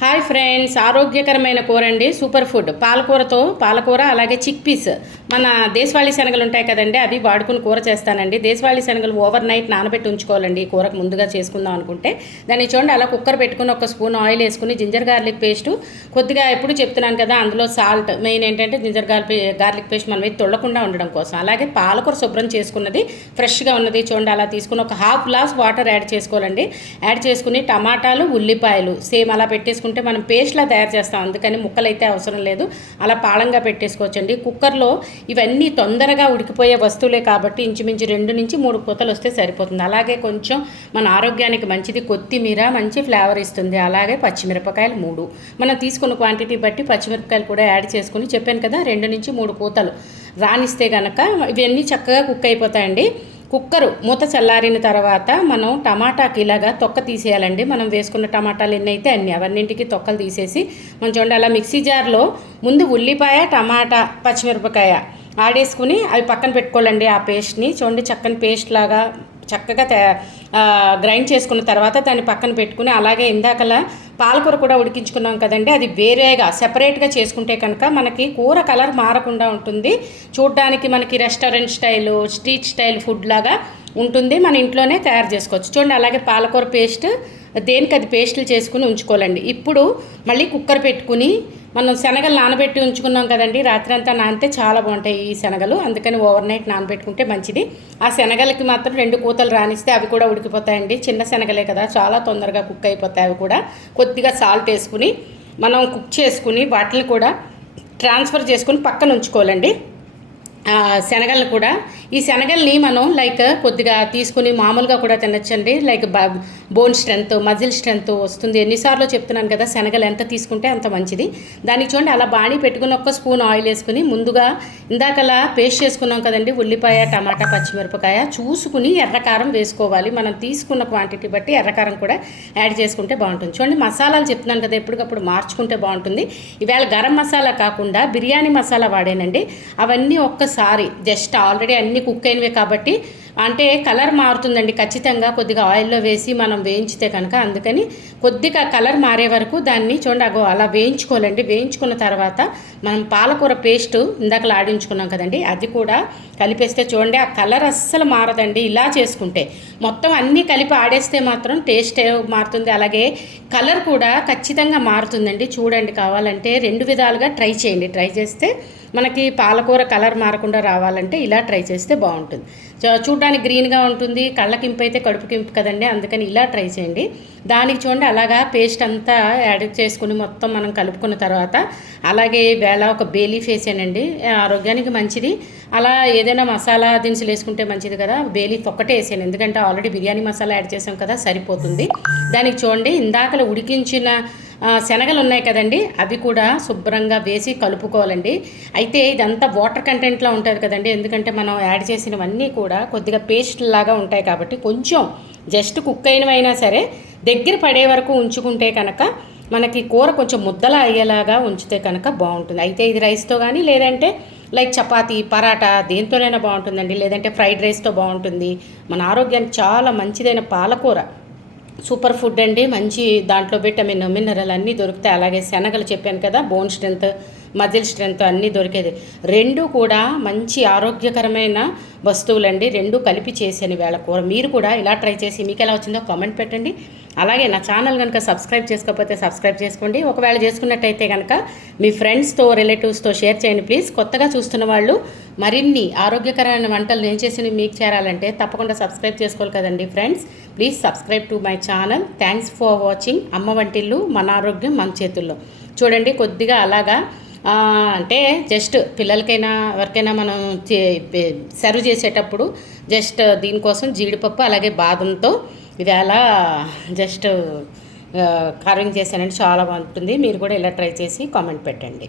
Hi friends, ఆరోగ్యకరమైన కూర అండి, సూపర్ ఫుడ్. పాలకూర అలాగే చిక్ పీస్. మన దేశవాళీ శనగలు ఉంటాయి కదండి, అవి వాడుకుని కూర చేస్తానండి. దేశవాళీ శనగలు ఓవర్ నైట్ నానబెట్టి ఉంచుకోవాలండి ఈ కూరకు ముందుగా చేసుకుందాం అనుకుంటే. దాన్ని చూడండి, అలా కుక్కర్ పెట్టుకుని ఒక స్పూన్ ఆయిల్ వేసుకుని జింజర్ గార్లిక్ పేస్టు కొద్దిగా, ఎప్పుడు చెప్తున్నాను కదా, అందులో సాల్ట్ మెయిన్ ఏంటంటే జింజర్ గార్లిక్ పేస్ట్ మనం అయితే తొల్లకుండా ఉండడం కోసం. అలాగే పాలకూర శుభ్రం చేసుకున్నది ఫ్రెష్గా ఉన్నది చూడండి, అలా తీసుకుని ఒక హాఫ్ గ్లాస్ వాటర్ యాడ్ చేసుకోవాలండి. యాడ్ చేసుకుని టమాటాలు, ఉల్లిపాయలు సేమ్ అలా పెట్టేసుకుని మనం పేస్ట్లా తయారు చేస్తాం, అందుకని ముక్కలు అయితే అవసరం లేదు, అలా పాళంగా పెట్టేసుకోవచ్చండి. కుక్కర్లో ఇవన్నీ తొందరగా ఉడికిపోయే వస్తువులే కాబట్టి ఇంచుమించు 2 నుంచి 3 పూతలు వస్తే సరిపోతుంది. అలాగే కొంచెం మన ఆరోగ్యానికి మంచిది కొత్తిమీర, మంచి ఫ్లేవర్ ఇస్తుంది. అలాగే పచ్చిమిరపకాయలు 3, మనం తీసుకున్న క్వాంటిటీ బట్టి పచ్చిమిరపకాయలు కూడా యాడ్ చేసుకుని, చెప్పాను కదా 2 నుంచి 3 పూతలు రానిస్తే కనుక ఇవన్నీ చక్కగా కుక్ అయిపోతాయండి. కుక్కరు మూత చల్లారిన తర్వాత మనం టమాటాకి ఇలాగా తొక్క తీసేయాలండి. మనం వేసుకున్న టమాటాలు ఎన్ని అయితే అన్ని, అవన్నింటికి తొక్కలు తీసేసి మనం చూడండి, అలా మిక్సీ జార్లో ముందు ఉల్లిపాయ, టమాటా, పచ్చిమిరపకాయ ఆడేసుకుని అవి పక్కన పెట్టుకోవాలండి. ఆ పేస్ట్ని చూడండి, చక్కని పేస్ట్ లాగా చక్కగా గ్రైండ్ చేసుకున్న తర్వాత దాన్ని పక్కన పెట్టుకుని, అలాగే ఇందాకలా పాలకూర కూడా ఉడికించుకున్నాం కదండి, అది వేరేగా సెపరేట్గా చేసుకుంటే కనుక మనకి కూర కలర్ మారకుండా ఉంటుంది. చూడ్డానికి మనకి restaurant style, street style food లాగా ఉంటుంది. మన ఇంట్లోనే తయారు చేసుకోవచ్చు. చూడండి, అలాగే పాలకూర పేస్ట్ దేనికి అది పేస్టులు చేసుకుని ఉంచుకోవాలండి. ఇప్పుడు మళ్ళీ కుక్కర్ పెట్టుకుని మనం శనగలు నానబెట్టి ఉంచుకున్నాం కదండి, రాత్రి అంతా నానితే చాలా బాగుంటాయి ఈ శనగలు, అందుకని ఓవర్ నైట్ నానబెట్టుకుంటే మంచిది. ఆ శనగలకి మాత్రం 2 పూతలు రానిస్తే అవి కూడా ఉడికిపోతాయండి. చిన్న శనగలే కదా, చాలా తొందరగా కుక్ అయిపోతాయి. అవి కూడా కొద్దిగా సాల్ట్ వేసుకుని మనం కుక్ చేసుకుని వాటిని కూడా ట్రాన్స్ఫర్ చేసుకుని పక్కన ఉంచుకోవాలండి. శనగలను కూడా, ఈ శనగల్ని మనం లైక్ కొద్దిగా తీసుకుని మామూలుగా కూడా తినచ్చండి. Like bone strength, muscle strength వస్తుంది. ఎన్నిసార్లు చెప్తున్నాను కదా, శనగలు ఎంత తీసుకుంటే అంత మంచిది. దానికి చూడండి, అలా బాణీ పెట్టుకుని 1 స్పూన్ ఆయిల్ వేసుకుని ముందుగా ఇందాకలా పేస్ట్ చేసుకున్నాం కదండి, ఉల్లిపాయ, టమాటా, పచ్చిమిరపకాయ చూసుకుని ఎర్రకారం వేసుకోవాలి. మనం తీసుకున్న క్వాంటిటీ బట్టి ఎర్రకారం కూడా యాడ్ చేసుకుంటే బాగుంటుంది. చూడండి, మసాలాలు చెప్తున్నాను కదా, ఎప్పటికప్పుడు మార్చుకుంటే బాగుంటుంది. ఈవేళ గరం మసాలా కాకుండా బిర్యానీ మసాలా వాడానండి. అవన్నీ ఒక్కసారి జస్ట్ ఆల్రెడీ అన్నీ కుక్ అయినవే కాబట్టి అంటే కలర్ మారుతుందండి ఖచ్చితంగా, కొద్దిగా ఆయిల్లో వేసి మనం వేయించితే కనుక. అందుకని కొద్దిగా కలర్ మారే వరకు దాన్ని చూడండి అలా వేయించుకోవాలండి. వేయించుకున్న తర్వాత మనం పాలకూర పేస్ట్ ఇందాక ఆడించుకున్నాం కదండి, అది కూడా కలిపేస్తే చూడండి, ఆ కలర్ అస్సలు మారదండి. ఇలా చేసుకుంటే మొత్తం అన్నీ కలిపి ఆడేస్తే మాత్రం టేస్ట్ మారుతుంది, అలాగే కలర్ కూడా ఖచ్చితంగా మారుతుందండి. చూడండి, కావాలంటే 2 విధాలుగా ట్రై చేయండి. ట్రై చేస్తే మనకి పాలకూర కలర్ మారకుండా రావాలంటే ఇలా ట్రై చేస్తే బాగుంటుంది. చూడడానికి గ్రీన్గా ఉంటుంది, కళ్ళకింపు అయితే కడుపుకింపు కదండి, అందుకని ఇలా ట్రై చేయండి. దానికి చూడండి, అలాగా పేస్ట్ అంతా యాడ్ చేసుకుని మొత్తం మనం కలుపుకున్న తర్వాత, అలాగే వేళ ఒక బే లీఫ్ వేసానండి, ఆరోగ్యానికి మంచిది. అలా ఏదైనా మసాలా దినుసులు వేసుకుంటే మంచిది కదా, బే లీఫ్ ఒక్కటే వేసాను, ఎందుకంటే ఆల్రెడీ బిర్యానీ మసాలా యాడ్ చేసాం కదా, సరిపోతుంది. దానికి చూడండి, ఇందాకలు ఉడికించిన శనగలు ఉన్నాయి కదండి, అవి కూడా శుభ్రంగా వేసి కలుపుకోవాలండి. అయితే ఇదంతా వాటర్ కంటెంట్లో ఉంటుంది కదండి, ఎందుకంటే మనం యాడ్ చేసినవన్నీ కూడా కొద్దిగా పేస్ట్ లాగా ఉంటాయి కాబట్టి కొంచెం జస్ట్ కుక్ అయినవైనా సరే దగ్గర పడే వరకు ఉంచుకుంటే కనుక మనకి కూర కొంచెం ముద్దలా అయ్యేలాగా ఉంచితే కనుక బాగుంటుంది. అయితే ఇది రైస్తో కానీ లేదంటే లైక్ చపాతీ, పరాటా దేంతోనైనా బాగుంటుందండి, లేదంటే ఫ్రైడ్ రైస్తో బాగుంటుంది. మన ఆరోగ్యానికి చాలా మంచిదైన పాలకూర సూపర్ ఫుడ్ అండి. మంచి దాంట్లో విటమిన్, మినరల్ అన్నీ దొరుకుతాయి. అలాగే శనగలు చెప్పాను కదా, బోన్ స్ట్రెంత్, మజిల్ స్ట్రెంత్ అన్నీ దొరికేది. 2 కూడా మంచి ఆరోగ్యకరమైన వస్తువులండి. 2 కలిపి చేసాను వేళ కూర. మీరు కూడా ఇలా ట్రై చేసి మీకు ఎలా వచ్చిందో కామెంట్ పెట్టండి. అలాగే నా ఛానల్ కనుక సబ్స్క్రైబ్ చేసుకోకపోతే సబ్స్క్రైబ్ చేసుకోండి. ఒకవేళ చేసుకున్నట్టయితే కనుక మీ ఫ్రెండ్స్తో, రిలేటివ్స్తో షేర్ చేయండి ప్లీజ్. కొత్తగా చూస్తున్న వాళ్ళు మరిన్ని ఆరోగ్యకరమైన వంటలు నేను చేసి మీకు చేరాలంటే తప్పకుండా సబ్స్క్రైబ్ చేసుకోవాలి కదండి friends. Please subscribe to my channel. Thanks for watching. అమ్మ వంటిల్లు, మన ఆరోగ్యం మన చేతుల్లో. చూడండి, కొద్దిగా అలాగా అంటే జస్ట్ పిల్లలకైనా ఎవరికైనా మనం సర్వ్ చేసేటప్పుడు జస్ట్ దీనికోసం జీడిపప్పు అలాగే బాదంతో ఇవాళ జస్ట్ కర్వింగ్ చేశానండి, చాలా బాగుంటుంది. మీరు కూడా ఇలా ట్రై చేసి కామెంట్ పెట్టండి.